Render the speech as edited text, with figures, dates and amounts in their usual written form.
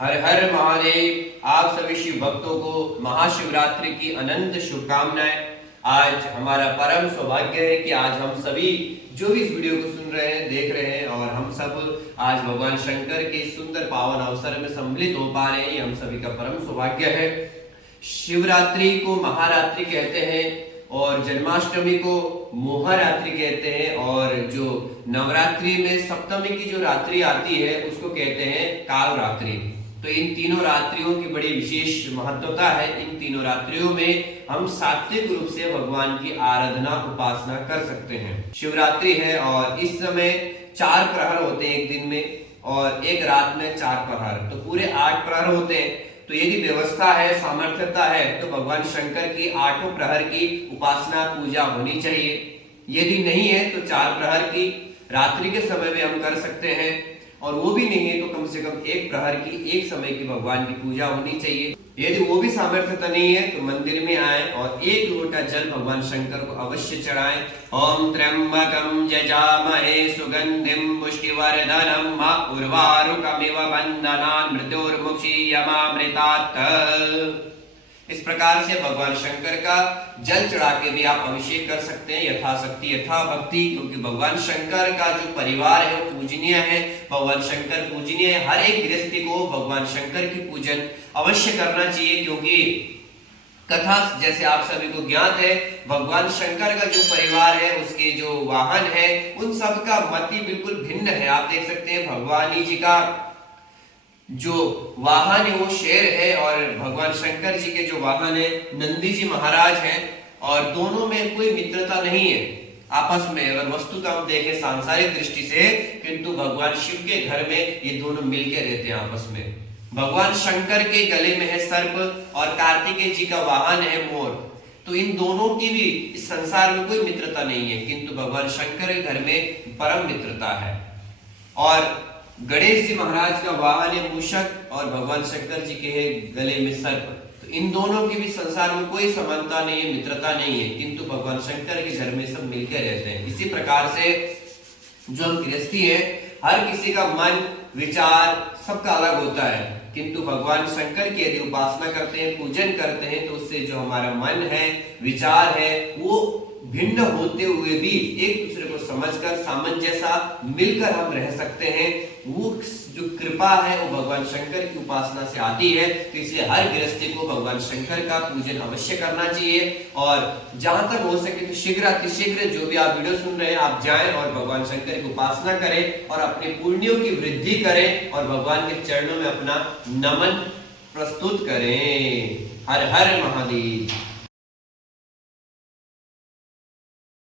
हर हर महादेव। आप सभी शिव भक्तों को महाशिवरात्रि की अनंत शुभकामनाएं। आज हमारा परम सौभाग्य है कि आज हम सभी जो भी इस वीडियो को सुन रहे हैं, देख रहे हैं, और हम सब आज भगवान शंकर के सुंदर पावन अवसर में सम्मिलित हो पा रहे हैं, ये हम सभी का परम सौभाग्य है। शिवरात्रि को महारात्रि कहते हैं और जन्माष्टमी को मोहरात्रि कहते हैं, और जो नवरात्रि में सप्तमी की जो रात्रि आती है उसको कहते हैं कालरात्रि। तो इन तीनों रात्रियों की बड़ी विशेष महत्वता है। इन तीनों रात्रियों में हम सात्विक रूप से भगवान की आराधना उपासना कर सकते हैं। शिवरात्रि है और इस समय 4 प्रहर होते हैं एक दिन में, और एक रात में 4 प्रहर, तो पूरे 8 प्रहर होते हैं। तो यदि व्यवस्था है, सामर्थ्यता है, तो भगवान शंकर की 8 प्रहर की उपासना पूजा होनी चाहिए। यदि नहीं है तो 4 प्रहर की रात्रि के समय में हम कर सकते हैं, और वो भी नहीं है तो कम से कम 1 प्रहर की, एक समय की भगवान की पूजा होनी चाहिए। यदि वो भी सामर्थ्यता नहीं है तो मंदिर में आए और 1 लोटा जल भगवान शंकर को अवश्य चढ़ाएं। ओम त्र्यंबकं यजामहे सुगंधिं पुष्टिवर्धनम् उर्वारुकमिव बन्धनान् मृत्युर्मुक्षीयमामृतात्। इस प्रकार से भगवान शंकर का जल चढ़ा के भी आप अभिषेक कर सकते हैं, यथाशक्ति यथा भक्ति, क्योंकि भगवान शंकर का जो परिवार है वो पूजनीय है। भगवान शंकर पूजनीय है। हर एक गृहस्थी को भगवान शंकर की पूजन अवश्य करना चाहिए, क्योंकि कथा जैसे आप सभी को ज्ञात है, भगवान शंकर का जो परिवार है, उसके जो वाहन है, उन सब का मति बिल्कुल भिन्न है। आप देख सकते हैं भगवान जी का जो वाहन है वो शेर है, और भगवान शंकर जी के जो वाहन है नंदी जी महाराज हैं, और दोनों में कोई मित्रता नहीं है आपस में। अगर वस्तुतः हम देखें सांसारिक दृष्टि से, किंतु भगवान शिव के घर में ये दोनों मिलकर रहते हैं आपस में। भगवान शंकर के गले में है सर्प और कार्तिकेय जी का वाहन है मोर। तो इन दोनों की भी इस संसार में कोई मित्रता नहीं है, किंतु भगवान शंकर के घर में परम मित्रता है। और गणेश जी महाराज का वाहन है मूषक, और भगवान शंकर जी के है गले में सर्प। तो इन दोनों की भी संसार में कोई समानता नहीं है, मित्रता नहीं है, किंतु भगवान शंकर के घर में सब मिलकर रहते हैं। इसी प्रकार से जो हम गृहस्थी है, हर किसी का मन विचार सबका अलग होता है, किंतु भगवान शंकर की यदि उपासना करते हैं, पूजन करते हैं, तो उससे जो हमारा मन है, विचार है, वो भिन्न होते हुए भी एक दूसरे को समझकर सामंजस्य मिलकर हम रह सकते हैं। वो जो कृपा है वो भगवान शंकर की उपासना से आती है। तो इसलिए हर गृहस्थी को भगवान शंकर का पूजन अवश्य करना चाहिए, और जहां तक हो सके तो शीघ्र अतिशीघ्र जो भी आप वीडियो सुन रहे हैं, आप जाएं और भगवान शंकर की उपासना करें और अपने पुण्यों की वृद्धि करें, और भगवान के चरणों में अपना नमन प्रस्तुत करें। हर हर महादेव।